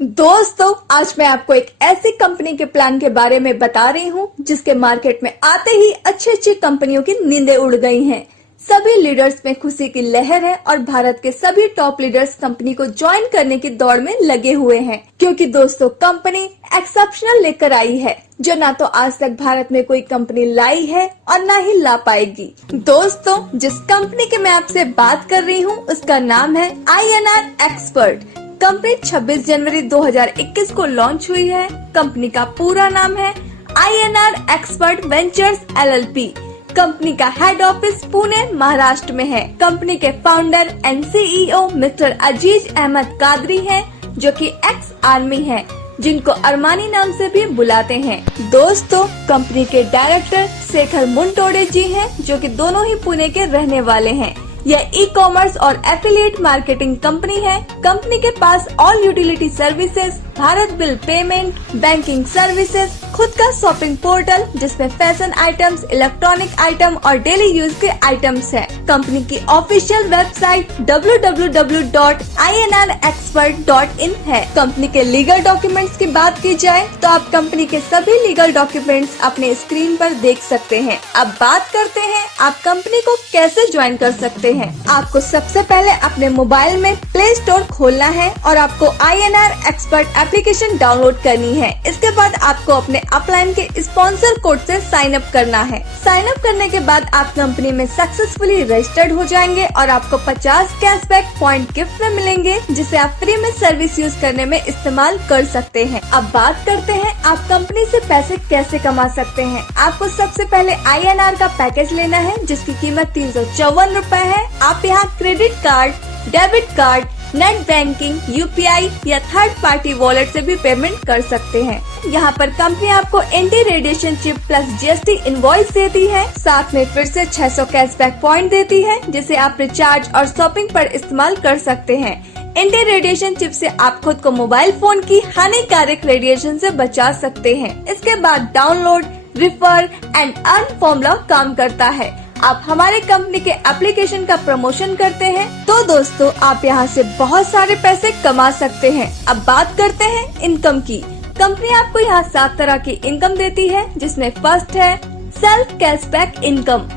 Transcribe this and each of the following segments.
दोस्तों, आज मैं आपको एक ऐसी कंपनी के प्लान के बारे में बता रही हूँ जिसके मार्केट में आते ही अच्छी कंपनियों की नींदें उड़ गई हैं। सभी लीडर्स में खुशी की लहर है और भारत के सभी टॉप लीडर्स कंपनी को ज्वाइन करने की दौड़ में लगे हुए हैं, क्योंकि दोस्तों कंपनी एक्सेप्शनल लेकर आई है जो ना तो आज तक भारत में कोई कंपनी लाई है और ना ही ला पाएगी। दोस्तों, जिस कंपनी की मैं आपसे बात कर रही हूँ उसका नाम है INR एक्सपर्ट। कंपनी 26 जनवरी 2021 को लॉन्च हुई है। कंपनी का पूरा नाम है INR expert ventures LLP। Company का हेड ऑफिस पुणे महाराष्ट्र में है। कंपनी के फाउंडर एंड CEO मिस्टर अजीज अहमद कादरी हैं, जो कि एक्स आर्मी है, जिनको अरमानी नाम से भी बुलाते हैं। दोस्तों, कंपनी के डायरेक्टर शेखर मुंटोडे जी हैं, जो कि दोनों ही पुणे के रहने वाले हैं। यह ई-कॉमर्स और एफिलिएट मार्केटिंग कंपनी है। कंपनी के पास all utility services, Bharat bill payment, banking services, खुद का शॉपिंग पोर्टल जिसमें फैशन आइटम्स, इलेक्ट्रॉनिक आइटम और डेली यूज के आइटम्स है। कंपनी की ऑफिशियल वेबसाइट www.inrexpert.in है। कंपनी के लीगल डॉक्यूमेंट्स की बात की जाए तो आप कंपनी के सभी लीगल डॉक्यूमेंट्स अपने स्क्रीन पर देख सकते हैं। अब बात करते हैं आप कंपनी को कैसे ज्वाइन कर सकते हैं। आपको सबसे पहले अपने मोबाइल में प्ले स्टोर खोलना है और आपको INR एक्सपर्ट एप्लीकेशन डाउनलोड करनी है। इसके बाद आपको अपने अपलाइन के स्पॉन्सर कोड से साइन अप करना है। साइन अप करने के बाद आप कंपनी में सक्सेसफुली रजिस्टर्ड हो जाएंगे और आपको 50 कैशबैक पॉइंट गिफ्ट में मिलेंगे, जिसे आप फ्री में सर्विस यूज करने में इस्तेमाल कर सकते हैं। अब बात करते हैं आप कंपनी से पैसे कैसे कमा सकते हैं। आपको सबसे पहले INR का पैकेज लेना है, जिसकी कीमत 354 रूपए है। आप यहाँ credit card, debit card, net banking, UPI या थर्ड पार्टी वॉलेट से भी पेमेंट कर सकते हैं। यहाँ पर कंपनी आपको anti radiation chip plus GST invoice देती है। साथ में फिर से 600 कैशबैक पॉइंट देती है, जिसे आप रिचार्ज और शॉपिंग पर इस्तेमाल कर सकते हैं। एंटी रेडिएशन चिप से आप खुद को मोबाइल फोन की हानिकारक रेडिएशन से बचा सकते हैं। इसके बाद download, refer and earn formula काम करता है। आप हमारे कंपनी के एप्लीकेशन का प्रमोशन करते हैं तो दोस्तों आप यहाँ से बहुत सारे पैसे कमा सकते हैं। अब बात करते हैं इनकम की। कंपनी आपको यहाँ 7 तरह की इनकम देती है, जिसमें फर्स्ट है सेल्फ कैशबैक इनकम,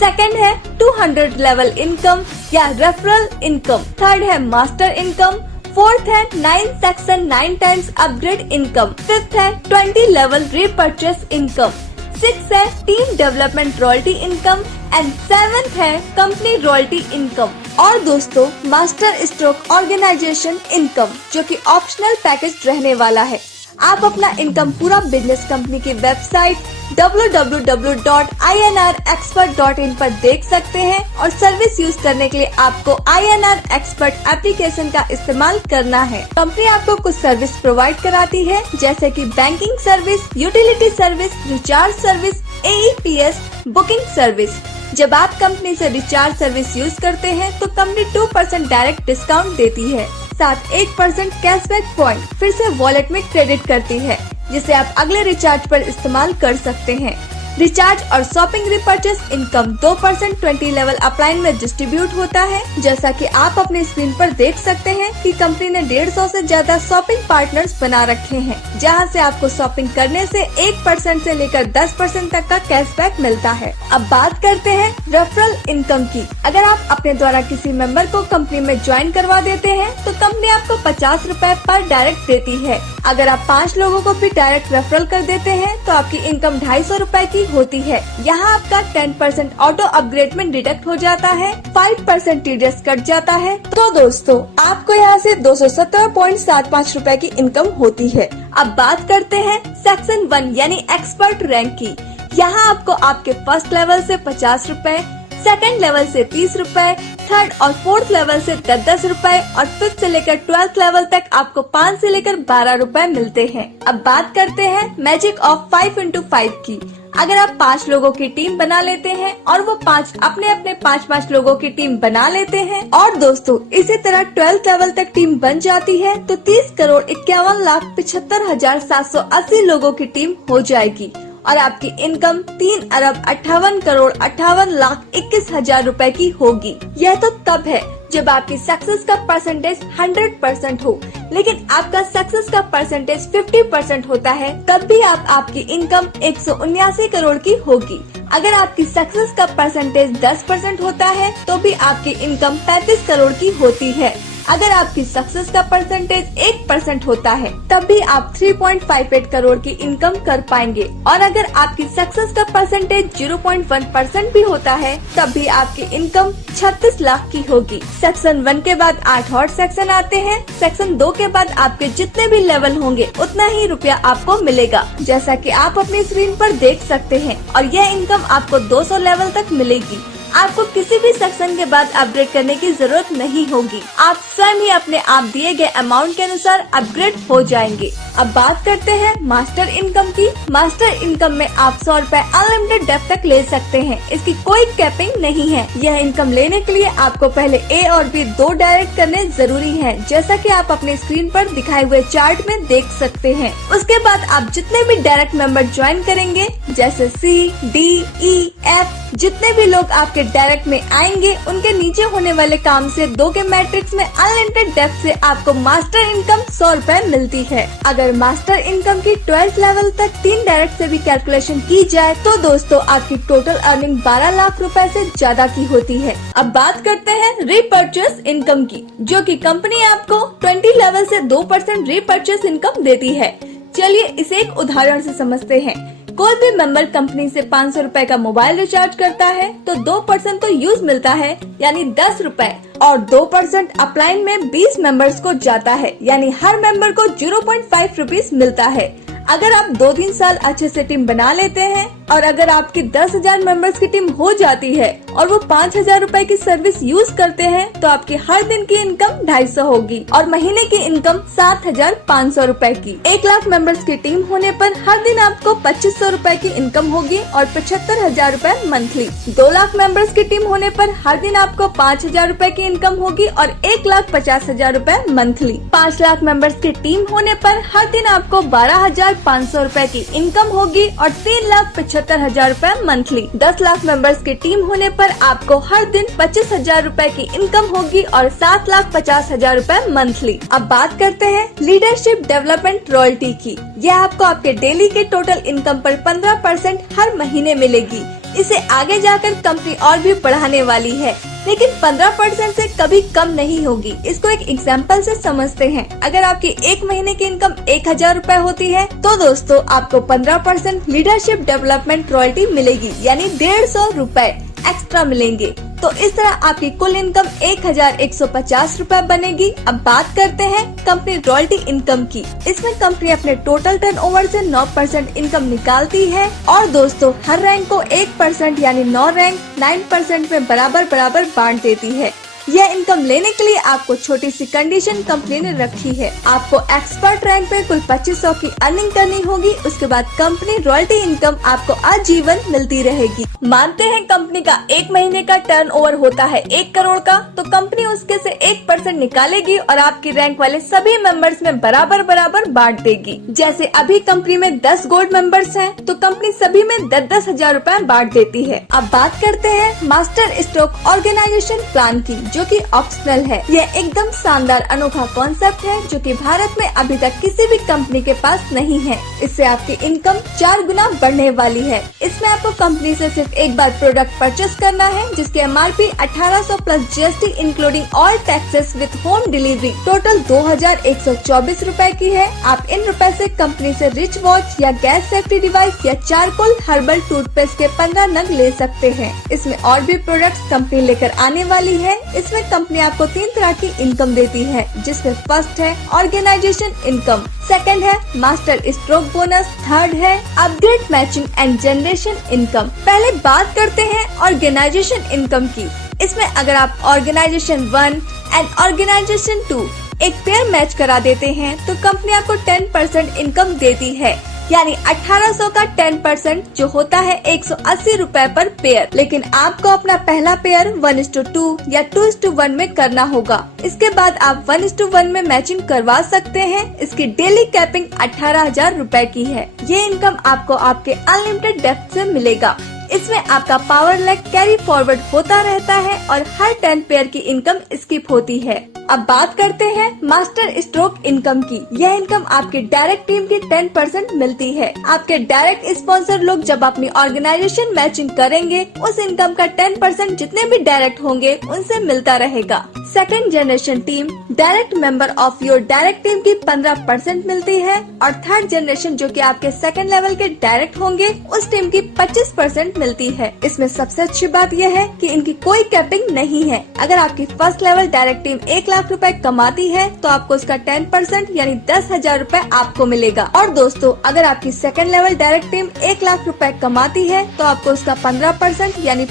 सेकंड है 200 लेवल इनकम या रेफरल इनकम, थर्ड है मास्टर इनकम, फोर्थ है 9 section 9 times upgrade income, fifth है 20 लेवल रीपर्चेस इनकम, 6 है team development royalty income and 7th है कंपनी रॉयल्टी इनकम। और दोस्तों मास्टर स्ट्रोक ऑर्गेनाइजेशन इनकम, जो कि ऑप्शनल पैकेज रहने वाला है। आप अपना इनकम पूरा बिजनेस कंपनी की वेबसाइट www.inrexpert.in पर देख सकते हैं और सर्विस यूज करने के लिए आपको INR एक्सपर्ट एप्लीकेशन का इस्तेमाल करना है। कंपनी आपको कुछ सर्विस प्रोवाइड कराती है, जैसे कि banking service, utility service, recharge service, AEPS, booking service. जब आप कंपनी से रिचार्ज सर्विस यूज करते हैं तो कंपनी 2% डायरेक्ट डिस्काउंट देती है, साथ 8% कैशबैक पॉइंट फिर से वॉलेट में क्रेडिट करती है, जिसे आप अगले रिचार्ज पर इस्तेमाल कर सकते हैं। रिचार्ज और shopping repurchase income 2% 20 level upline में डिस्ट्रीब्यूट होता है। जैसा कि आप अपने स्क्रीन पर देख सकते हैं कि कंपनी ने 150 से ज्यादा शॉपिंग पार्टनर्स बना रखे हैं, जहां से आपको शॉपिंग करने से 1% से लेकर 10% तक का कैशबैक मिलता है। अब बात करते हैं रेफरल इनकम की। अगर आप अपने द्वारा किसी मेंबर को कंपनी में ज्वाइन करवा देते हैं तो कंपनी आपको 50 रूपए पर डायरेक्ट देती है। अगर आप 5 लोगों को भी डायरेक्ट रेफरल कर देते हैं तो आपकी इनकम 250 रूपए की होती है। यहाँ आपका 10% ऑटो अपग्रेड में डिडक्ट हो जाता है, 5% TDS कट जाता है। तो दोस्तों आपको यहाँ से 217.75 रूपए की इनकम होती है। अब बात करते हैं सेक्शन 1 यानी एक्सपर्ट रैंक की। यहाँ आपको आपके फर्स्ट लेवल से 50 रूपए, सेकंड लेवल से 30 रूपए, थर्ड और फोर्थ लेवल से 10 रूपए और फिफ्थ से लेकर 12th लेवल तक आपको 5 से लेकर 12 रूपए मिलते हैं। अब बात करते हैं मैजिक ऑफ 5x5 की। अगर आप 5 लोगों की टीम बना लेते हैं और वो 5 अपने अपने 5 लोगों की टीम बना लेते हैं और दोस्तों इसी तरह 12th लेवल तक टीम बन जाती है तो 30,51,75,780 लोगों की टीम हो जाएगी और आपकी इनकम 3,58,58,21,000 रूपए की होगी। यह तो तब है जब आपकी सक्सेस का परसेंटेज 100% हो, लेकिन आपका सक्सेस का परसेंटेज 50% होता है, तब भी आपकी इनकम 179 करोड़ की होगी। अगर आपकी सक्सेस का परसेंटेज 10% होता है तो भी आपकी इनकम 35 करोड़ की होती है। अगर आपकी सक्सेस का परसेंटेज 1% होता है तब भी आप 3.58 करोड़ की इनकम कर पाएंगे, और अगर आपकी सक्सेस का परसेंटेज 0.1% भी होता है तब भी आपकी इनकम 36 लाख की होगी। सेक्शन 1 के बाद 8 और सेक्शन आते हैं। सेक्शन 2 के बाद आपके जितने भी लेवल होंगे उतना ही रुपया आपको मिलेगा, जैसा कि आप अपनी स्क्रीन पर देख सकते हैं, और यह इनकम आपको 200 लेवल तक मिलेगी। आपको किसी भी सेक्शन के बाद अपग्रेड करने की जरूरत नहीं होगी, आप स्वयं ही अपने आप दिए गए अमाउंट के अनुसार अपग्रेड हो जाएंगे। अब बात करते हैं मास्टर इनकम की। मास्टर इनकम में आप 100 रुपए अनलिमिटेड डेप्थ तक ले सकते हैं। इसकी कोई कैपिंग नहीं है। यह इनकम लेने के लिए आपको पहले ए और बी 2 डायरेक्ट करने जरूरी है, जैसा कि आप अपने स्क्रीन पर दिखाए हुए चार्ट में देख सकते हैं। उसके बाद आप जितने भी डायरेक्ट मेंबर ज्वाइन करेंगे, जैसे सी, डी, ई, एफ, जितने भी लोग आपके डायरेक्ट में आएंगे, उनके नीचे होने वाले काम से 2 के मैट्रिक्स में अनलिमिटेड डेप्थ से आपको मास्टर इनकम 100 रुपए मिलती है। अगर मास्टर इनकम की 12th लेवल तक 3 डायरेक्ट से भी कैलकुलेशन की जाए तो दोस्तों आपकी टोटल अर्निंग 12 लाख रुपए से ज्यादा की होती है। अब बात करते हैं रीपर्चेस इनकम की, जो कि कंपनी आपको 20 लेवल से 2% रीपर्चेस इनकम देती है। चलिए इसे एक उदाहरण से समझते हैं। कोई भी मेंबर कंपनी से 500 रुपए का मोबाइल रिचार्ज करता है तो 2% तो यूज मिलता है, यानी 10 रुपए, और 2% अपलाइन में 20 मेंबर्स को जाता है, यानी हर मेंबर को 0.5 रुपीज मिलता है। अगर आप 2-3 साल अच्छे से टीम बना लेते हैं, और अगर आपकी 10,000 मेंबर्स की टीम हो जाती है और वो 5,000 रुपए की सर्विस यूज करते हैं, तो आपकी हर दिन की इनकम 250 होगी और महीने की इनकम 7,500 रुपए की। 1 लाख मेंबर्स की टीम होने पर हर दिन आपको 2,500 रुपए की इनकम होगी और 75,000 रुपए मंथली। 2 लाख मेंबर्स की टीम होने पर हर दिन आपको 5,000 रुपए की इनकम होगी और 1,50,000 रुपए मंथली। 5 लाख मेंबर्स की टीम होने पर हर दिन आपको 12,500 रुपए की इनकम होगी और 3,75,000 रुपए मंथली। 10 लाख मेंबर्स की टीम होने पर आपको हर दिन 25,000 रुपए की इनकम होगी और 7,50,000 रुपए मंथली। अब बात करते हैं लीडरशिप डेवलपमेंट रॉयल्टी की। यह आपको आपके डेली के टोटल इनकम पर 15% हर महीने मिलेगी। इसे आगे जाकर कंपनी और भी बढ़ाने वाली है, लेकिन 15% से कभी कम नहीं होगी। इसको एक एग्जाम्पल से समझते हैं। अगर आपकी 1 महीने की इनकम 1,000 रुपए होती है तो दोस्तों आपको 15% लीडरशिप डेवलपमेंट रॉयल्टी मिलेगी, यानी 150 रुपए एक्स्ट्रा मिलेंगे। तो इस तरह आपकी कुल इनकम 1,150 रुपए बनेगी। अब बात करते हैं कंपनी रॉयल्टी इनकम की। इसमें कंपनी अपने टोटल टर्नओवर से 9% इनकम निकालती है, और दोस्तों हर रैंक को 1% यानी 9 रैंक 9% में बराबर बांट देती है। यह इनकम लेने के लिए आपको छोटी सी कंडीशन कंपनी ने रखी है। आपको एक्सपर्ट रैंक पे कुल 2,500 की अर्निंग करनी होगी। उसके बाद कंपनी रॉयल्टी इनकम आपको आजीवन मिलती रहेगी। मानते हैं कंपनी का 1 महीने का टर्नओवर होता है 1 करोड़ का, तो कंपनी उसके से 1% निकालेगी और आपकी रैंक वाले सभी मेंबर्स में बराबर बांट देगी। जैसे अभी कंपनी में 10 गोल्ड मेंबर्स हैं, तो कंपनी सभी में 10,000 रुपए बांट देती है। अब बात करते हैं मास्टर स्ट्रोक ऑर्गेनाइजेशन प्लान की, जो कि ऑप्शनल है। यह एकदम शानदार अनोखा कॉन्सेप्ट है जो कि भारत में अभी तक किसी भी कंपनी के पास नहीं है। इससे आपकी इनकम 4 गुना बढ़ने वाली है। इसमें आपको कंपनी से सिर्फ एक बार प्रोडक्ट परचेस करना है, जिसके MRP 1800 plus GST including all taxes with home delivery total 2,124 रुपए की है। आप इन रुपए से कंपनी से रिच वॉच या गैस सेफ्टी डिवाइस या चारकोल हर्बल टूथपेस्ट के 15 नग ले सकते हैं। इसमें और भी प्रोडक्ट्स कंपनी लेकर आने वाली है। इसमें कंपनी आपको 3 तरह की इनकम देती है, जिसमें फर्स्ट है ऑर्गेनाइजेशन इनकम, सेकंड है मास्टर स्ट्रोक बोनस, थर्ड है upgrade matching and generation income. पहले बात करते हैं ऑर्गेनाइजेशन इनकम की। इसमें अगर आप ऑर्गेनाइजेशन 1 एंड ऑर्गेनाइजेशन 2 एक पेयर मैच करा देते हैं तो कंपनी आपको 10% इनकम देती है, यानी 1800 का 10% जो होता है 180 रुपए पर पेयर। लेकिन आपको अपना पहला पेयर 1:2 या 2:1 में करना होगा। इसके बाद आप 1:1 में मैचिंग करवा सकते हैं। इसकी डेली कैपिंग 18,000 रुपए की है। ये इनकम आपको आपके अनलिमिटेड डेप्थ से मिलेगा। इसमें आपका पावर लैग कैरी फॉरवर्ड होता रहता है और हर 10 पेयर की इनकम स्किप होती है। अब बात करते हैं मास्टर स्ट्रोक इनकम की। यह इनकम आपकी डायरेक्ट टीम की 10% मिलती है। आपके डायरेक्ट स्पॉन्सर लोग जब अपनी ऑर्गेनाइजेशन मैचिंग करेंगे, उस इनकम का 10% जितने भी डायरेक्ट होंगे उनसे मिलता रहेगा। Second generation team direct member of your direct team की 15% मिलती है और थर्ड जनरेशन जो कि आपके सेकंड लेवल के डायरेक्ट होंगे उस टीम की 25% मिलती है। इसमें सबसे अच्छी बात यह है कि इनकी कोई कैपिंग नहीं है। अगर आपकी first level direct team 1 lakh रुपए कमाती है तो आपको उसका 10% यानी 10,000 रुपए आपको मिलेगा। और दोस्तों, अगर आपकी second level direct team 1 lakh रुपए कमाती है तो आपको उसका 15% यानी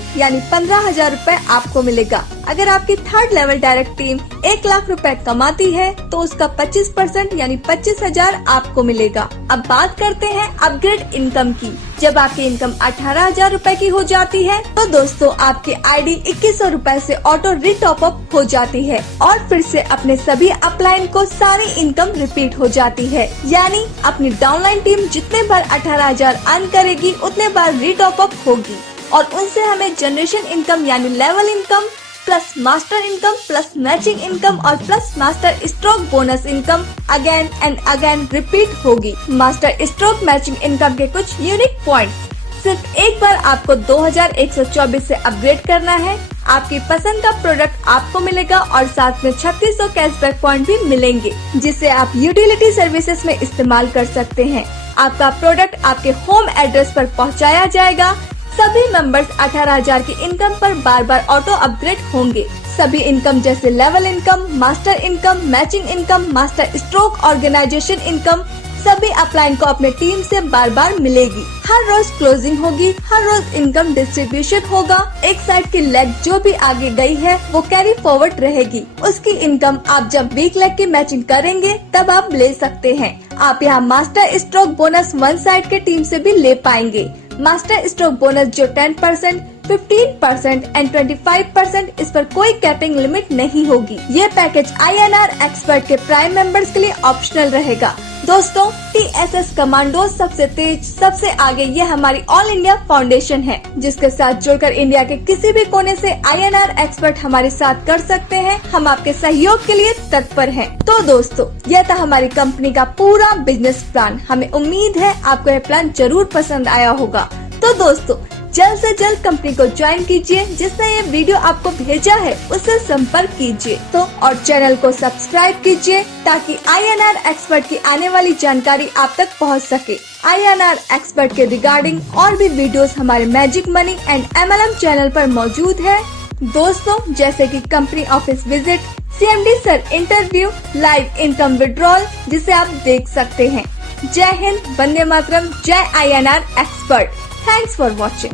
15,000 रुपए आपको मिलेगा। अगर आपकी third level direct team 1 lakh रुपए कमाती है तो उसका 25% यानी 25,000 आपको मिलेगा। अब बात करते हैं अपग्रेड इनकम की। जब आपकी इनकम 18,000 रुपए की हो जाती है तो दोस्तों आपकी आईडी 2100 रुपए से ऑटो रीटॉप अप हो जाती है और फिर से अपने सभी अपलाइन को सारी इनकम रिपीट हो जाती है। यानी अपनी डाउनलाइन टीम जितने बार 18,000 अर्न करेगी उतने बार रीटॉप अप होगी और उनसे हमें जनरेशन इनकम यानी level income plus master income plus matching income और plus master stroke bonus income again and again repeat होगी। मास्टर स्ट्रोक मैचिंग इनकम के कुछ यूनिक पॉइंट्स। सिर्फ एक बार आपको 2124 से अपग्रेड करना है। आपकी पसंद का प्रोडक्ट आपको मिलेगा और साथ में 3600 कैशबैक पॉइंट भी मिलेंगे जिसे आप यूटिलिटी सर्विसेज में इस्तेमाल कर सकते हैं। आपका प्रोडक्ट आपके होम एड्रेस पर पहुंचाया जाएगा। सभी मेंबर्स 18,000 की इनकम पर बार बार ऑटो अपग्रेड होंगे। सभी इनकम जैसे level income, master income, matching income, master stroke, organisation income सभी अपलाइन को अपने टीम से बार बार मिलेगी। हर रोज क्लोजिंग होगी, हर रोज इनकम डिस्ट्रीब्यूशन होगा। एक साइड की लेग जो भी आगे गई है वो कैरी फॉरवर्ड रहेगी। उसकी इनकम आप जब वीक लेग की मैचिंग करेंगे तब आप ले सकते हैं। आप यहाँ master stroke bonus one side के टीम से भी ले पाएंगे। मास्टर स्ट्रोक बोनस जो 10%, 15% एंड 25% इस पर कोई कैपिंग लिमिट नहीं होगी। ये पैकेज INR एक्सपर्ट के प्राइम मेंबर्स के लिए ऑप्शनल रहेगा। दोस्तों, TSS कमांडो सबसे तेज, सबसे आगे ये हमारी ऑल इंडिया फाउंडेशन है जिसके साथ जुड़कर इंडिया के किसी भी कोने से INR एक्सपर्ट हमारे साथ कर सकते हैं। हम आपके सहयोग के लिए तत्पर हैं। तो दोस्तों, यह था हमारी कंपनी का पूरा बिजनेस प्लान। हमें उम्मीद है आपको यह प्लान जरूर पसंद आया होगा। तो दोस्तों, जल्द से जल्द कंपनी को ज्वाइन कीजिए। जिसने ये वीडियो आपको भेजा है उससे संपर्क कीजिए और चैनल को सब्सक्राइब कीजिए ताकि INR एक्सपर्ट की आने वाली जानकारी आप तक पहुंच सके। INR एक्सपर्ट के रिगार्डिंग और भी वीडियोस हमारे magic money and MLM channel पर मौजूद है दोस्तों, जैसे कि company office visit, CMD sir interview, live income withdrawal जिसे आप देख सकते हैं। जय हिंद, वंदे मातरम, जय INR expert. Thanks for watching.